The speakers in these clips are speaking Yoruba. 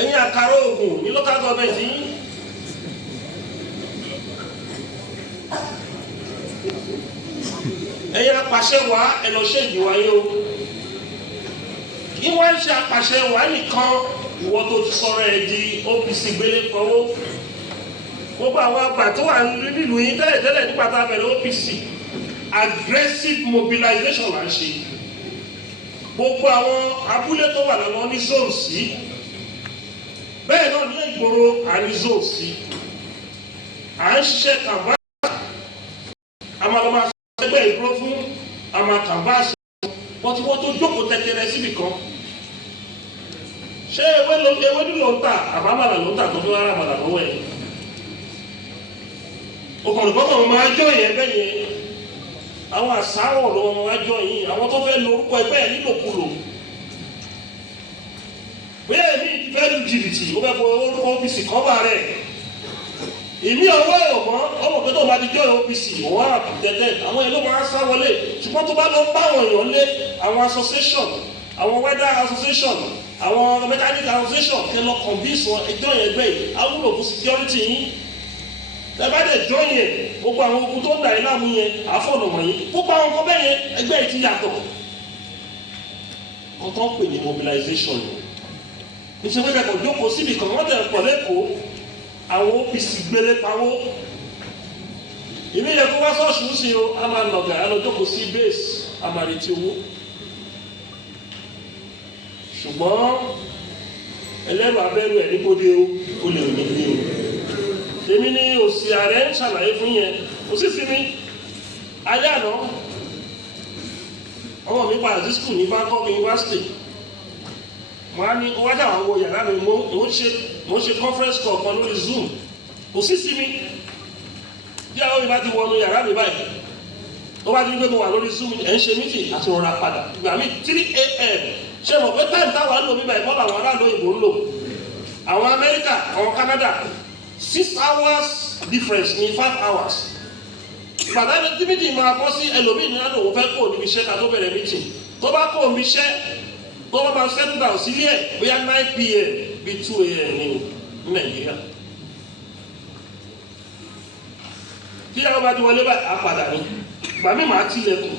ẹ̀yin àkàrà oògùn ní local government yìí ẹ̀yin apàṣẹ wà ẹ lọ ṣe ìdìwà yìí o kí wọ́n ṣe apàṣẹ wà nìkan ìwọ tó ti sọ̀rọ̀ ẹ̀ di OPC gbélé pọ̀wọ́ gbogbo àwọn àgbà tó wà nílùú yìí tẹ́lẹ̀tẹ́lẹ̀ nípa tá a bẹ̀rẹ̀ OPC aggressive mobilization là ń ṣe gbogbo àwọn abúlé tó wà lọ́wọ́ ní zone sí bẹ́ẹ̀ náà ní ìgboro àní zone sí à ń ṣiṣẹ́ kàmbá àmàlọ́mà ẹgbẹ́ ìgboro fún àmà kàmbá sí wọ́n ti wọ́n tó jókòó tẹ́tẹ́rẹ́ síbì kan ṣé ewédú ló ń tà àbámàlà ló ń tà tó fi wá àmàlà lọ́wọ́ ẹ̀ ọkọ̀lùkọ́kọ̀ máa jọ yẹn bẹ́ẹ̀ yẹn àwọn àsáwọ̀ lọ́wọ́ máa jọ yìí àwọn tó fẹ́ lórúkọ ẹgbẹ́ ẹ̀ nílòkulò bóyá èmi ti fẹ́ lu jìbìtì ó fẹ́ fọ orúkọ OPC kọ́bà rẹ̀ èmi ọwọ́ ọ̀mọ́ ọmọ pé tó máa ti jọ OPC wọ́n á tẹ̀tẹ̀ àwọn èèyàn ló máa sá wọlé ṣùgbọ́n tó bá lọ bá àwọn èèyàn lé àwọn association àwọn weather association àwọn mechanic association kẹ lọ convince wọn ẹjọ́ yẹn gbé awúlò fún security yín tẹ́bàdẹ̀ jọ yẹn gbogbo àwọn ogun tó ń dà yín láàmú yẹn àfọ̀nà wọ̀nyí gbogbo àwọn nǹkan bẹ́ẹ̀ yẹn ẹgbẹ́ yìí ti yàtọ̀ wọ́n tán pè ní mobilization yìí níṣẹ́ pé kẹ́kọ̀ọ́ jókòó síbi kan wọ́n tẹ̀ pọ̀ lẹ́kọ̀ọ́ àwọn OPC gbélé pawó ìmí yẹ kó wá sọ́ọ̀ṣù sí o a máa nọ̀gà a lọ jókòó sí base a máa retí owó ṣùgbọ́n ẹlẹ́rù abẹ́rù ẹ̀ nípòdé o lè ní ní o èmi ní òsì ààrẹ ń ṣàlàyé fún yẹn òsì sí mi ayé àná ọmọ mi padà sí skul ní Bangkok University mo á ní wá dà wọ́n wo yàrá mi mo ń ṣe conference call kan lórí Zoom òsì sí mi bí àwọn mi bá ti wọnú yàrá mi báyìí ó bá ti ní pé mo wà lórí Zoom ẹ̀ ń ṣe meeting àti rọra padà ìgbà mi 3 AM ṣe mọ̀ pé táìmù táwọn ń lò mí báyìí bọ́ọ̀lù àwọn aráàlú òyìnbó ń lò àwọn Amẹ́ríkà àwọn Canada 6 hours difference ní 5 hours ìpàdánù tí meeting máa bọ́ sí ẹlòmíì ní àná òun fẹ́ kó níbi iṣẹ́ ká tó bẹ̀rẹ̀ meeting tó bá kó níbi iṣẹ́ tó bá máa settle down sílé ẹ̀ bóyá 9 PM bí 2 AM ní Nàìjíríà tí àwọn bá ti wọlé báyìí á padà ní ìgbà mi máa tilẹ̀kùn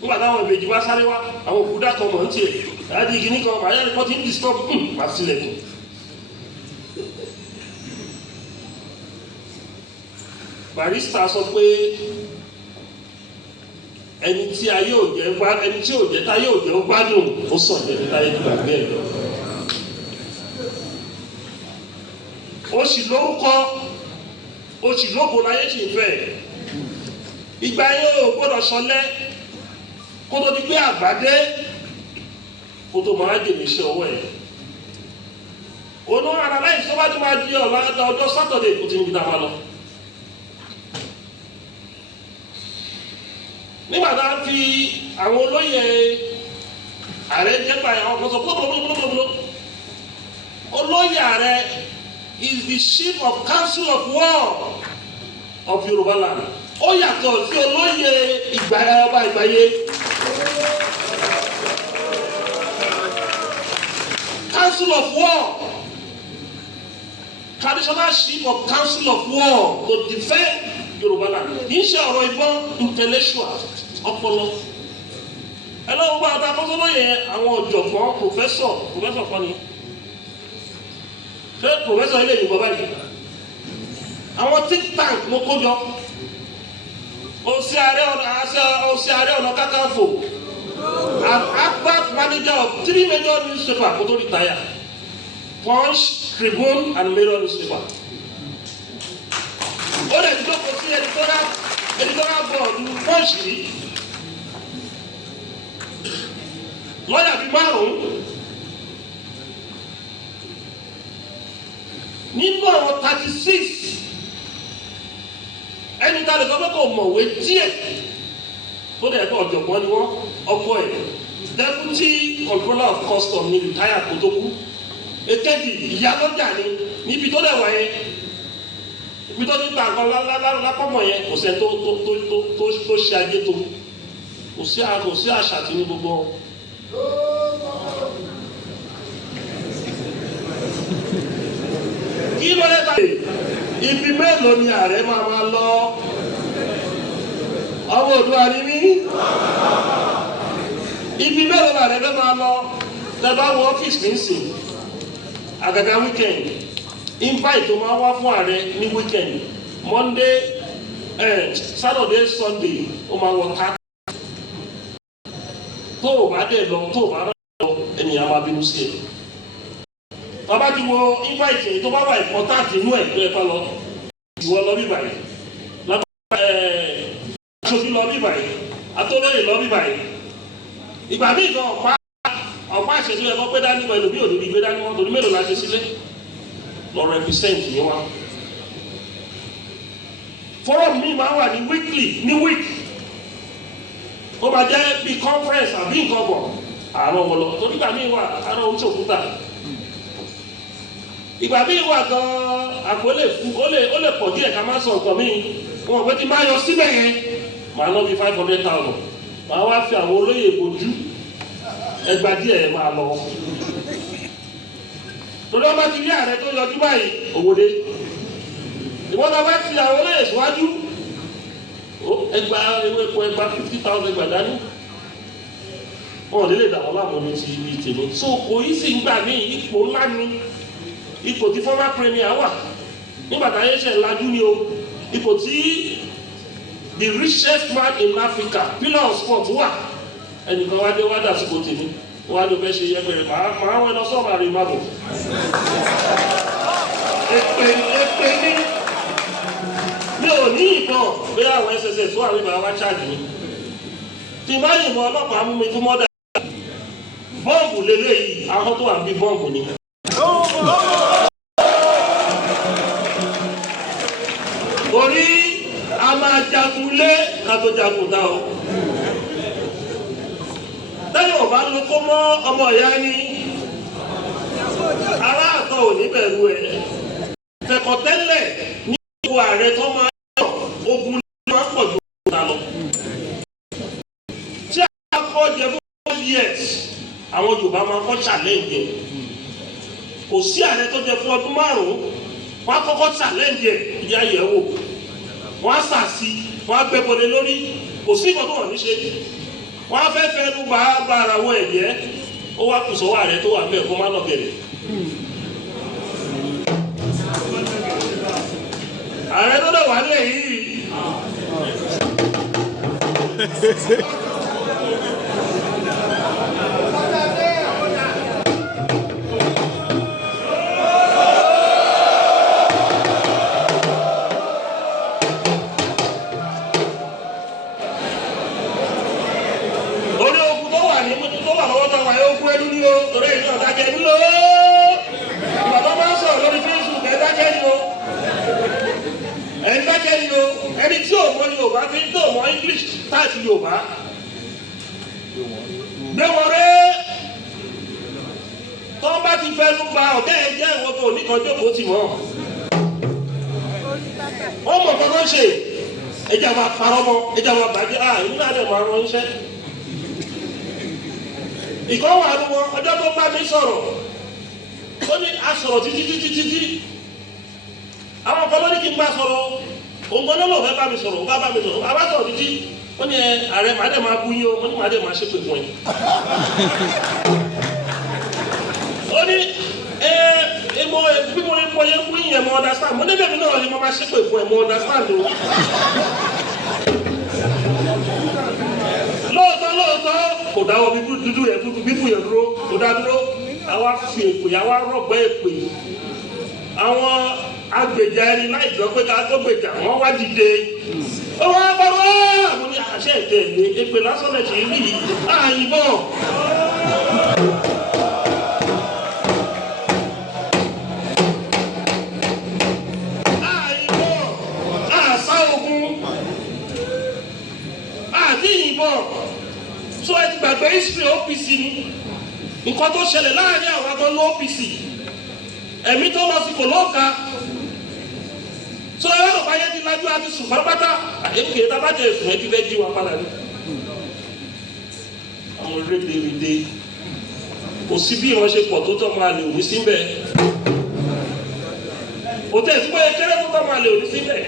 nígbà táwọn ìbejì bá sáré wá àwọn òkú dákọ̀ mọ̀ ń tiẹ̀ láti igi nìkan màá yára kọ́ ti ń disturb máa tilẹ̀kùn. Barrister sọ pé ẹni tí ayé ò jẹ́ táyé ò jẹ́ ó gbádùn ó sàn jẹ́ ní táyé nígbà bẹ́ẹ̀ lọ. ó sì lórúkọ ó sì lóko láyé sì ń fẹ́ ìgbà yẹn ò gbọ́dọ̀ sọlẹ́ kó tó di pé àgbàdé kó tó máa jèrè iṣẹ́ ọwọ́ ẹ̀. ònà analyze tó bá tó máa di ọjọ́ Saturday kó ti ń gbìdá wa lọ. nígbà tá a fi àwọn olóyè ààrẹ jẹ́pà àwọn kan sọ pọ́pọ́pọ́pọ́pọ́ olóyè ààrẹ is the chief of council of war of Yoruba land ó yàtọ̀ sí olóyè ọba ìgbàyé council of war traditional chief of council of war to defend Yoruba land kì í ṣe ọ̀rọ̀ ìbọn intellectual ọpọlọ ẹ lọ́wọ́ bá ta fọ́sọ́lọ́yẹ àwọn ọ̀jọ̀gbọ́n professor kan ni ṣé professor ilé ìgbọ̀ báyìí àwọn think tank ló kójọ òsì Ààrẹ Onakakanfo an active manager of 3 major newspapers kó tó retire Punch, Tribune and Mirror newspaper. Ó lè jókòó sí editorial board ní Punch yìí lọ́yà bíi 5 nínú àwọn 36 ẹni tá a lè sọ pé kò mọ̀wé díẹ̀ tó dẹ̀ kọ́ ọ̀jọ̀gbọ́n ni wọ́n ọkọ ẹ̀ deputy controller of custom ní retire kó tó kú èkejì ìyálọ́jà ni níbi tó dẹ̀ wáyé ibi tó ti ta nǹkan lápapọ̀ yẹn kò sẹ́ tó ṣe ajé tó kò sí àṣà tí ní gbogbo Ibi mélòó ni ààrẹ máa lọ? Ọmọ Oòduà ni mí. Ibi mélòó ni ààrẹ máa lọ? Tẹ́ bá wọ ọ́fíìsì nísìn, àgàgà weekend, invite tó máa wá fún ààrẹ ní weekend, Monday, Saturday, Sunday, ó máa wọ ká. Tó o bá dẹ̀ lọ, tó o bá rẹ̀ lọ, ènìyàn máa bínú sí ẹ. Bàbá ti wo invite tó bá wà important inú ẹ̀ tó ẹ bá lọ. Ìwọ lọ bí báyìí. Aṣojú lọ bí báyìí. Atọ́lẹ́yìn lọ bí báyìí. Ìgbà míì gan ọ̀pá àṣẹjú ẹ̀kọ́ pé dání pẹ̀lú bí òdòdó ìgbé dání wọn torí mélòó la ṣe sílé. Lọ represent ní wa. Forum mi máa wà ní weekly ní week. Ó máa jẹ́ bí conference àbí nǹkan bọ̀. Àárọ̀ wọn lọ. Torí ìgbà míì wà àárọ̀ oúnjẹ òkúta. Ìgbà míì wà gan-an àpò lè fún ó lè pọ̀ díẹ̀ ká má sọ nǹkan míì. Wọn ò pé tí máa yọ síbẹ̀ yẹn. Màá lọ bí 500,000. Màá wá fi àwọn olóyè bojú. Ẹgbà díẹ̀ máa lọ. Torí ọba ti rí ààrẹ tó yọjú báyìí, òwòde. Ìwọ́n náà bá ti àwọn olóyè síwájú. Ẹgbà ewéko ẹgbà 50,000 ẹgbà dání. Wọ́n ò lè dà wọ́n láàmú ní ti ibi tèmi. So kò yí sí gbà ní ipò ńlá ni. Ipò tí former premier wà. Nígbà táyé ṣe ńlájú ni o. Ipò tí the richest man in Africa, pillar of sport wà. Ẹnìkan wá dé wá dà sípò tèmi. Wọ́n á ló fẹ́ ṣe yẹpẹrẹ. Màá wọ́n lọ sọ́ọ̀mù àrè má bọ̀. Èpè ní. Mi ò ní ìbọn pé àwọn SSS wà nígbà wá ṣáàjì mi. Tí bá yìnbọn ọlọ́pàá mú mi tó mọ́ dá. Bọ́ọ̀bù lélẹ́yìí, àwọn tó wà bí bọ́ọ̀bù ni. Orí a máa jagun lé ká tó jagun dá o. Lẹ́yìn ọ̀bá ló kó mọ́ ọmọ ìyá ní aláàtọ̀ ò ní bẹ̀rù ẹ̀. Fẹ̀kọ̀tẹ́lẹ̀ ní ipò ààrẹ tó máa yọ ogun ní wọ́n pọ̀ ju ọ̀tá lọ. Tí a kọ́ jẹ fún 4 years, àwọn Yorùbá máa kọ́ challenge ẹ̀. Kò sí ààrẹ tó jẹ fún ọdún 5, wọ́n á kọ́kọ́ challenge ẹ̀ ìyá ìyẹ̀wò. Wọ́n á sàsí, wọ́n á gbẹ́bọlé lórí, kò sí ìkọ́ tó wọ́n ní ṣe. Wọ́n á fẹ́ fẹ́nu bá ara wọn ẹ̀jẹ̀, ó wá kù sọ́wọ́ ààrẹ tó wà bẹ́ẹ̀ kó má lọ bẹ̀rẹ̀. Ààrẹ tó dẹ̀ wà lẹ̀ yìí. Ẹni tí ò mọ Yorùbá fi ń tó mọ English táìtì Yorùbá. Gbẹ̀wọ̀rẹ́ tó bá ti fẹnu ba ọ̀gá ẹ̀ jẹ́ ìwọ́n tó oníkan jókòó tì mọ́. Wọ́n mọ̀ kankan ṣe ẹja máa parọ́ mọ́ ẹja máa bàjẹ́ ìlú náà dẹ̀ máa rán iṣẹ́. Ìkọ́ wà ní wọn ọjọ́ tó bá mi sọ̀rọ̀ ó ní a sọ̀rọ̀ títí. Àwọn kan ló ní kí n bá sọ̀rọ̀. Òǹgbọ́n náà fẹ́ bá mi sọ̀rọ̀, bá mi sọ̀rọ̀, àbá sọ̀rọ̀ títí, ó ní ààrẹ màá dẹ̀ máa bú yín o, ó ní màá dẹ̀ máa ṣépè fún ẹ. Ó ní bí mo yẹ fún yín yẹn mo understand, mo ní bẹ́ẹ̀ mi náà ni mo máa ṣépè fún ẹ, mo understand o. Lóòótọ́ kò dáwọ́ dúdú yẹn dúró, kò dá dúró, àwa fi èpè, àwa rọ̀gbọ́ èpè. Àwọn agbèjà ẹni láì jọ pé ká tó gbèjà wọn wá dìde. Ó wá bá wá àwọn ní àṣẹ ìtẹ̀lé èpè lásán lẹ̀ ṣe rí àyìnbọn. Àṣà ogun àti ìyìnbọn. So ẹ ti gbàgbé history OPC ni. Nǹkan tó ṣẹlẹ̀ láàrin àwọn àgbọn ní OPC. Ẹ̀mí tó lọ sí kò lóòka. So ẹ lọ́dọ̀ báyẹ̀ ti lájú àti sùn pátápátá. Èkè tábàjẹ́ ìsùn ẹ ti fẹ́ jí wa padà ní. Àwọn rédèrèdè kò sí bí wọ́n ṣe pọ̀ tó tọ́ máa lè wí síbẹ̀. Ó kò tẹ̀ sí pé kéré tó tọ́ máa lè òní síbẹ̀.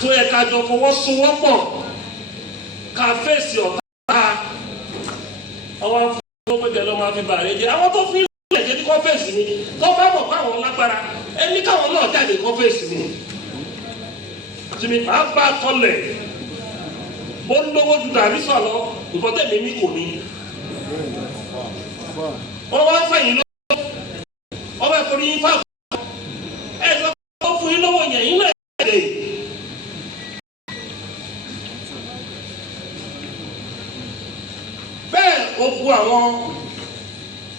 tó yẹ ká jọ fọwọ́sowọ́pọ̀ ká fèsì ọ̀tá ọwọ́ fún ọgbẹ́jẹ ló máa fi bàrẹ̀ jẹ́ àwọn tó fi ilé ẹ̀jẹ̀ ní kọ́fẹ́sì mi tó bá mọ̀ pé àwọn lágbára ẹni káwọn náà jáde kọ́fẹ́sì mi tìmí máa bá tọ́lẹ̀ bó ń lówó ju dàrí sọ̀ lọ nǹkan tẹ̀mí mi kò ní. wọ́n wá fẹ̀yìn lọ́wọ́ ọba ìforí yín fáwọn ẹ̀ sọ pé ó fún yín lọ́wọ́ yẹn yín náà yẹ̀ yìí. bẹ́ẹ̀ ó bu àwọn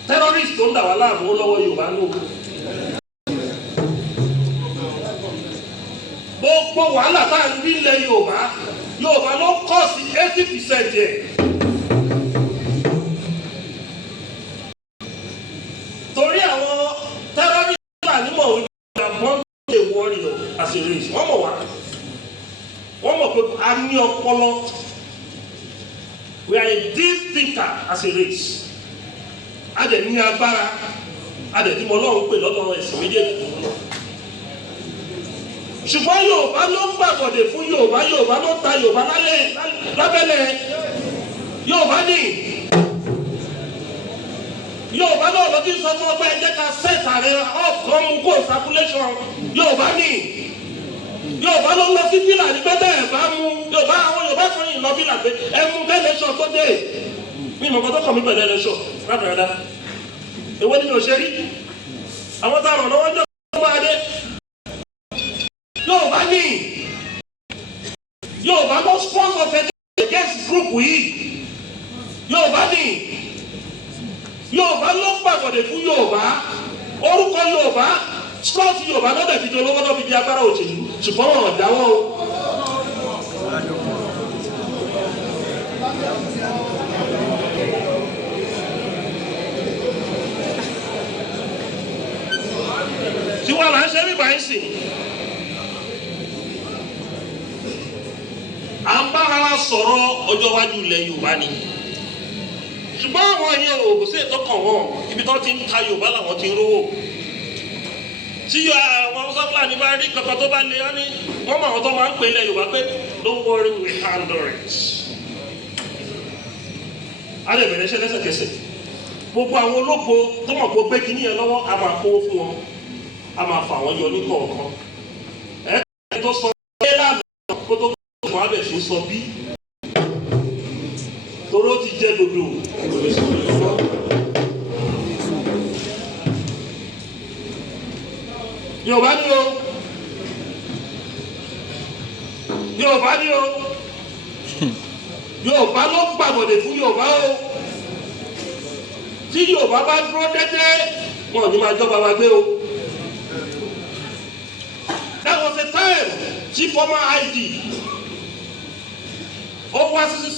terrorist tó ń dà wá láàmú lọ́wọ́ Yorùbá ní òkú. gbogbo wàhálà tá à ń rí ilẹ̀ Yorùbá ló kọ́ sí 80% ẹ̀. torí àwọn terrorist wà nímọ̀ wípé àwọn lè wọ́ọ̀rì ọ̀ as a race wọ́n mọ̀ wá wọ́n mọ̀ pé a ní ọpọlọ. We are a deep thinker as a race. A dẹ̀ ní agbára, a dẹ̀ tí mo lọ́run pè lọ́dọ̀ ẹ̀sìn méjèèjì. Ṣùgbọ́n Yorùbá ló ń gbàgbọ́dẹ̀ fún Yorùbá ló ta Yorùbá lábẹ́lẹ̀. Yorùbá ní. Yorùbá náà ló ti sọ fún ọgbẹ́ ẹ̀jẹ̀ ká set ààrẹ up come go circulation. Yorùbá ní. Yorùbá ló lọ sí fílà ní pé bẹ́ẹ̀ bá mú àwọn Yorùbá kan yìí lọ fílà pé ẹ mú ẹlẹ́ṣọ̀ tó dé mi ìmọ̀ tó kàn mí pẹ̀lú ẹlẹ́ṣọ̀ rádaràdá èwo ni mi ò ṣe rí àwọn tá a rọ̀ lọ́wọ́ jẹ́ tó máa dé. Yorùbá ní Yorùbá ló sponsor against group yìí Yorùbá ní Yorùbá ló gbàgbọ́dẹ̀ fún Yorùbá orúkọ Yorùbá scott Yorùbá lọ́dẹ̀ fi di olówó náà fi di agbára òṣèlú ṣùgbọ́n wọn ò dáwọ́ o. tí wọ́n là ń ṣe bí báyìí sìn à ń bára wa sọ̀rọ̀ ọjọ́ iwájú ilẹ̀ Yorùbá ni ṣùgbọ́n àwọn èèyàn ò kò sí ètò kan wọn ibi tó ti ń ta Yorùbá làwọn ti ń rówó tí àwọn Fúlàní bá rí kankan tó bá lé wọn ní wọn mọ àwọn tó máa ń pè ilẹ̀ Yorùbá pé don't worry we handle it. a lè bẹ̀rẹ̀ iṣẹ́ lẹ́sẹ̀kẹsẹ̀ gbogbo àwọn olóko tó mọ̀ pé ó gbé kínní yẹn lọ́wọ́ a máa kówó fún wọn a máa fà wọ́n yọ ní kọ̀ọ̀kan ẹ̀ tó sọ ẹ́ lánàá kó tó fún abẹ́ sí sọ bí torí ó ti jẹ́ dodo. Yorùbá ní o Yorùbá ní o Yorùbá ló gbàgbọ́dẹ̀ fún Yorùbá o tí Yorùbá bá dúró dédé wọn ò ní máa jọba wa gbé o. That was a time tí former ID ó wá sí